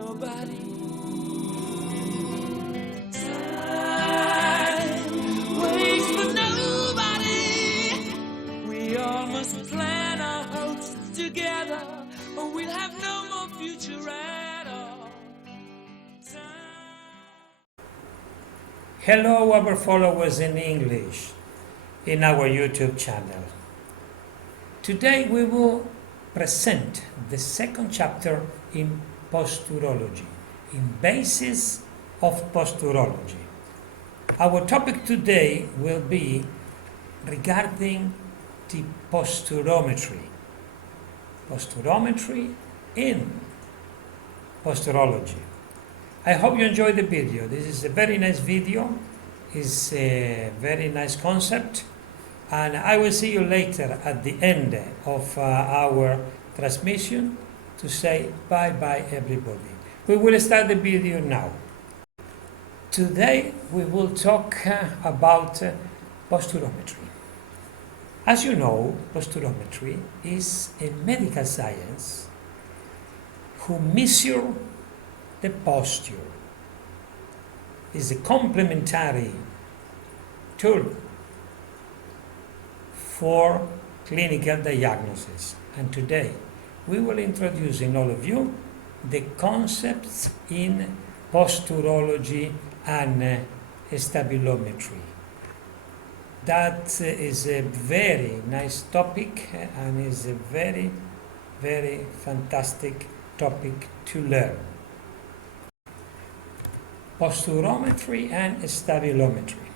nobody. Time waits for nobody. We all must plan our hopes together, or we'll have no more future at all. Hello, our followers in English in our YouTube channel. Today we will present the second chapter in posturology, in basis of posturology. Our topic today will be regarding the posturometry. Posturometry in posturology. I hope you enjoy the video. This is a very nice video. It's a very nice concept. And I will see you later at the end of our transmission to say bye-bye everybody. We will start the video now. Today we will talk about posturometry. As you know, posturometry is a medical science who measure the posture. Is a complementary tool for clinical diagnosis. And today we will introduce in all of you the concepts in posturology and stabilometry. That is a very nice topic and is a very, very fantastic topic to learn. Posturometry and stabilometry.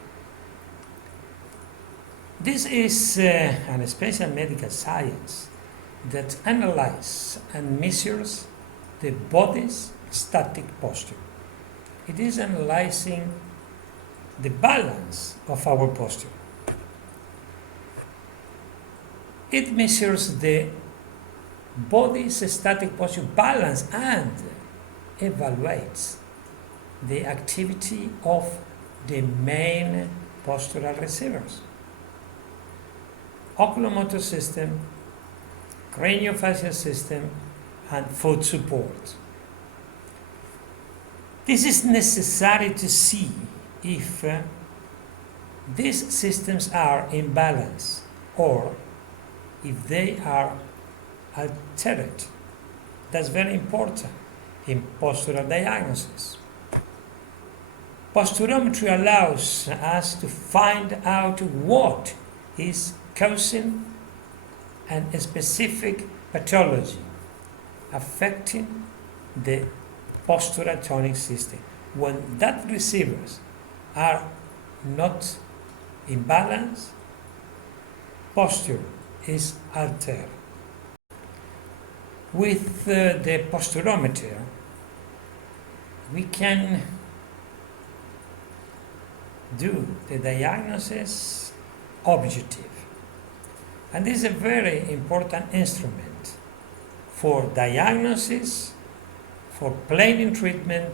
This is an special medical science that analyzes and measures the body's static posture. It is analyzing the balance of our posture. It measures the body's static posture balance and evaluates the activity of the main postural receivers: oculomotor system, craniofacial system, and foot support. This is necessary to see if these systems are in balance or if they are altered. That's very important in postural diagnosis. Posturometry allows us to find out what is causing a specific pathology affecting the postural tonic system. When that receivers are not in balance, posture is altered. With the posturometer, we can do the diagnosis objective. And this is a very important instrument for diagnosis, for planning treatment,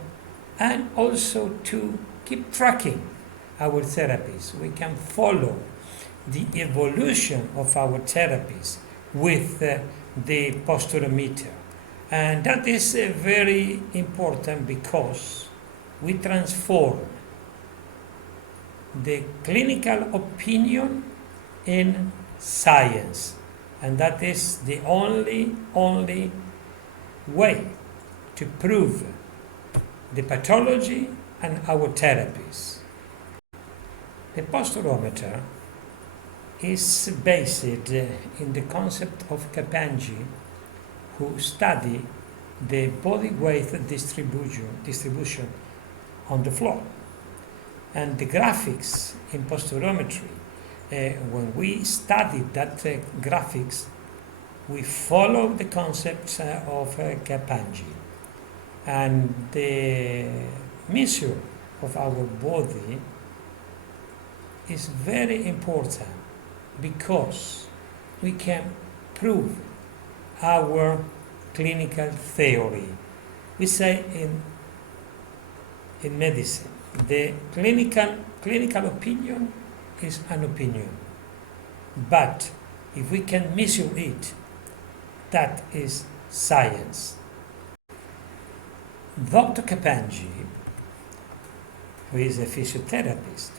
and also to keep tracking our therapies. We can follow the evolution of our therapies with the posturometer. And that is very important because we transform the clinical opinion in science, and that is the only way to prove the pathology and our therapies. The posturometer is based in the concept of Capanghi, who study the body weight distribution on the floor. And the graphics in posturometry, when we studied that graphics, we follow the concepts of Capanghi. And the measure of our body is very important because we can prove our clinical theory. We say in medicine, the clinical opinion is an opinion, but if we can measure it, that is science. Dr. Kapanji, who is a physiotherapist,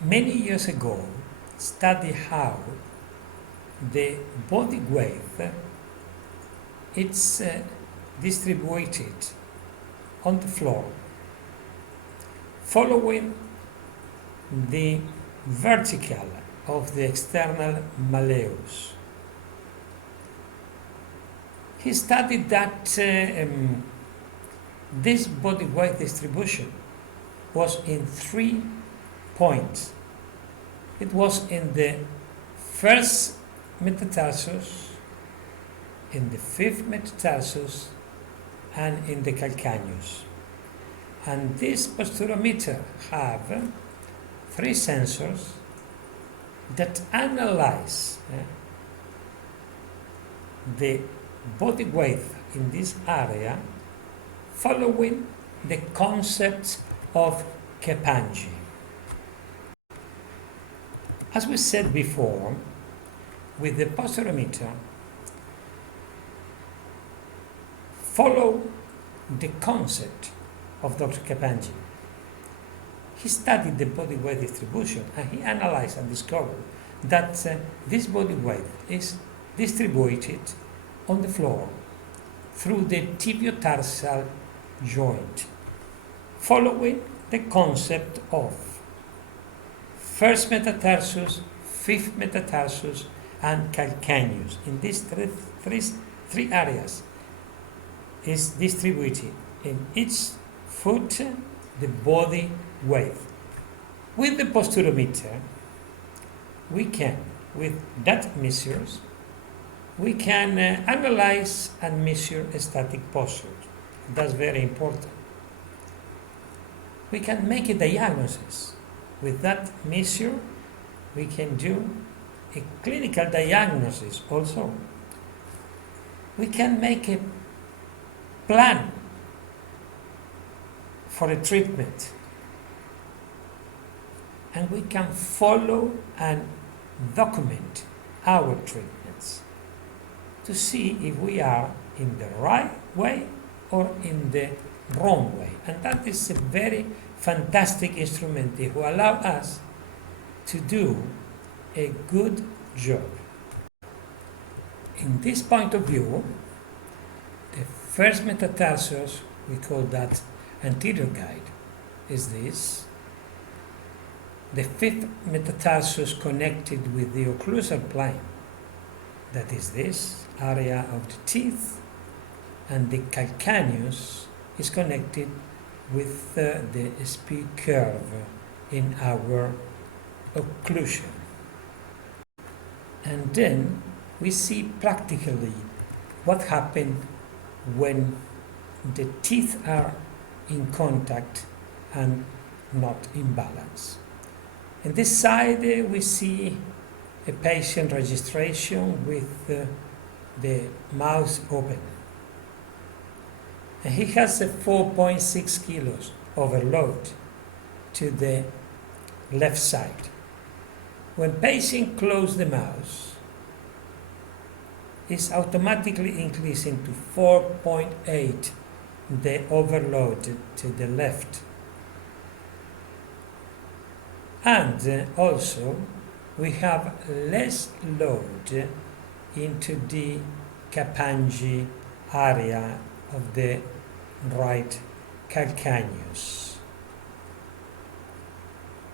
many years ago studied how the body weight it's distributed on the floor following the vertical of the external malleus. He studied that this body weight distribution was in 3 points. It was in the first metatarsus, in the fifth metatarsus, and in the calcaneus. And this posturometer have 3 sensors that analyze the body weight in this area following the concept of Kapanji. As we said before, with the posturometer, follow the concept of Dr. Kapanji. He studied the body weight distribution and he analyzed and discovered that this body weight is distributed on the floor through the tibiotarsal joint, following the concept of first metatarsus, fifth metatarsus, and calcaneus. In these three areas is distributed in each foot the body weight. With the posturometer, we can, with that measures, we can analyze and measure static posture. That's very important. We can make a diagnosis. With that measure, we can do a clinical diagnosis also. We can make a plan for a treatment. And we can follow and document our treatments to see if we are in the right way or in the wrong way. And that is a very fantastic instrument that will allow us to do a good job. In this point of view, the first metatarsus, we call that anterior guide, is this. The fifth metatarsus connected with the occlusal plane, that is this area of the teeth, and the calcaneus is connected with the SP curve in our occlusion. And then we see practically what happens when the teeth are in contact and not in balance. In this side we see a patient registration with the mouth open. And he has a 4.6 kilos overload to the left side. When patient closes the mouth, it's automatically increasing to 4.8, the overload to the left. And also we have less load into the Kapanji area of the right calcaneus.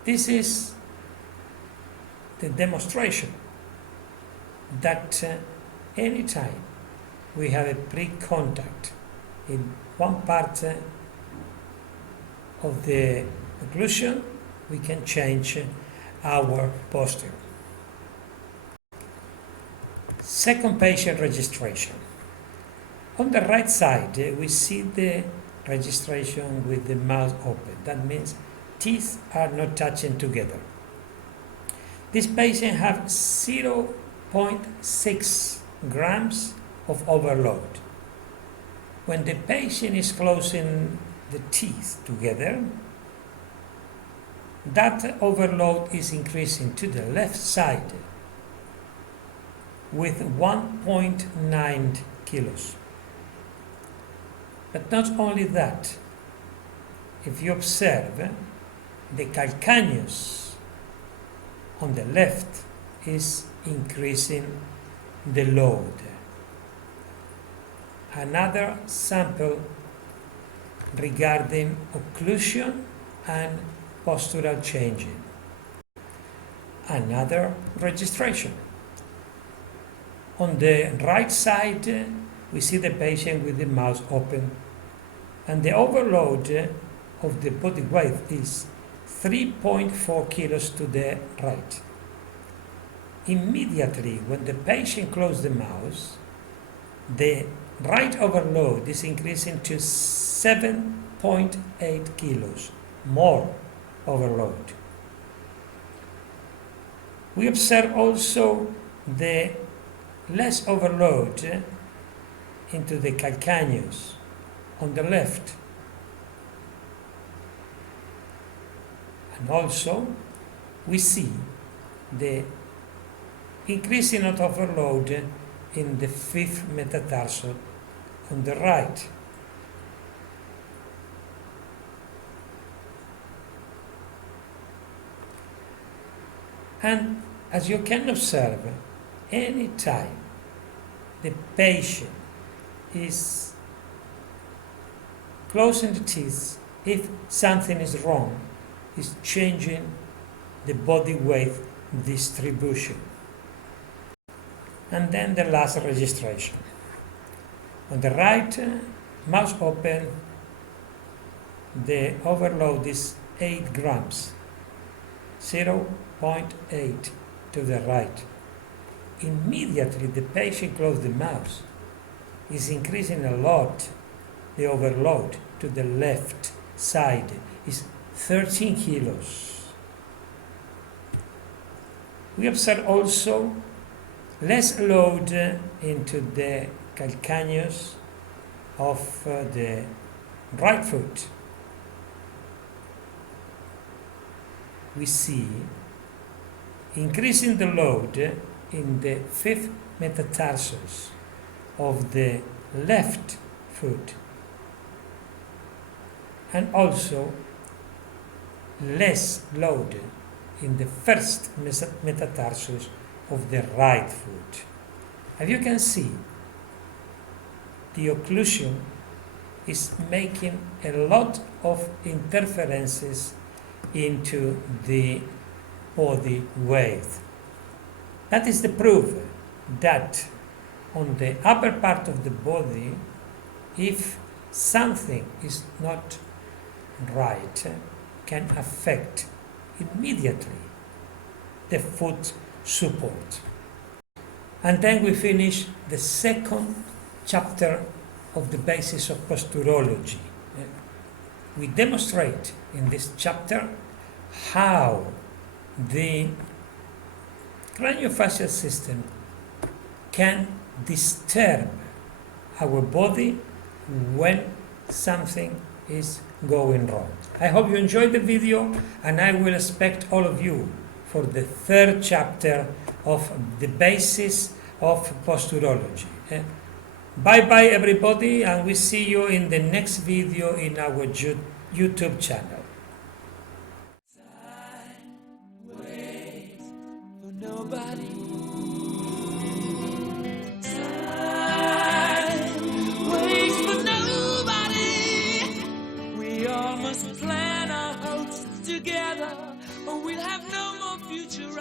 This is the demonstration that anytime we have a pre-contact in one part of the occlusion, we can change our posture. Second patient registration. On the right side, we see the registration with the mouth open. That means teeth are not touching together. This patient has 0.6 grams of overload. When the patient is closing the teeth together, that overload is increasing to the left side with 1.9 kilos. But not only that, if you observe, the calcaneus on the left is increasing the load. Another sample regarding occlusion and postural changing. Another registration. On the right side, we see the patient with the mouth open, and the overload of the body weight is 3.4 kilos to the right. Immediately when the patient closes the mouth, the right overload is increasing to 7.8 kilos, more overload. We observe also the less overload into the calcaneus on the left. And also we see the increasing of overload in the fifth metatarsal on the right. And as you can observe, any time the patient is closing the teeth, if something is wrong, is changing the body weight distribution. And then the last registration. On the right, mouth open, the overload is 8 grams, 0.8 to the right. Immediately the patient closes the mouth, is increasing a lot the overload to the left side, is 13 kilos. We observe also less load into the calcaneus of the right foot. We see increasing the load in the fifth metatarsals of the left foot, and also less load in the first metatarsus of the right foot. As you can see, the occlusion is making a lot of interferences into the body weight. That is the proof that on the upper part of the body, if something is not right, can affect immediately the foot support. And then we finish the second chapter of the basis of posturology. We demonstrate in this chapter how the craniofacial system can disturb our body when something is going wrong. I hope you enjoyed the video, and I will expect all of you for the third chapter of the basis of posturology. Bye bye everybody, and we see you in the next video in our YouTube channel. Wait for nobody. Wait for nobody. We all must plan our hopes together, or we'll have no more future.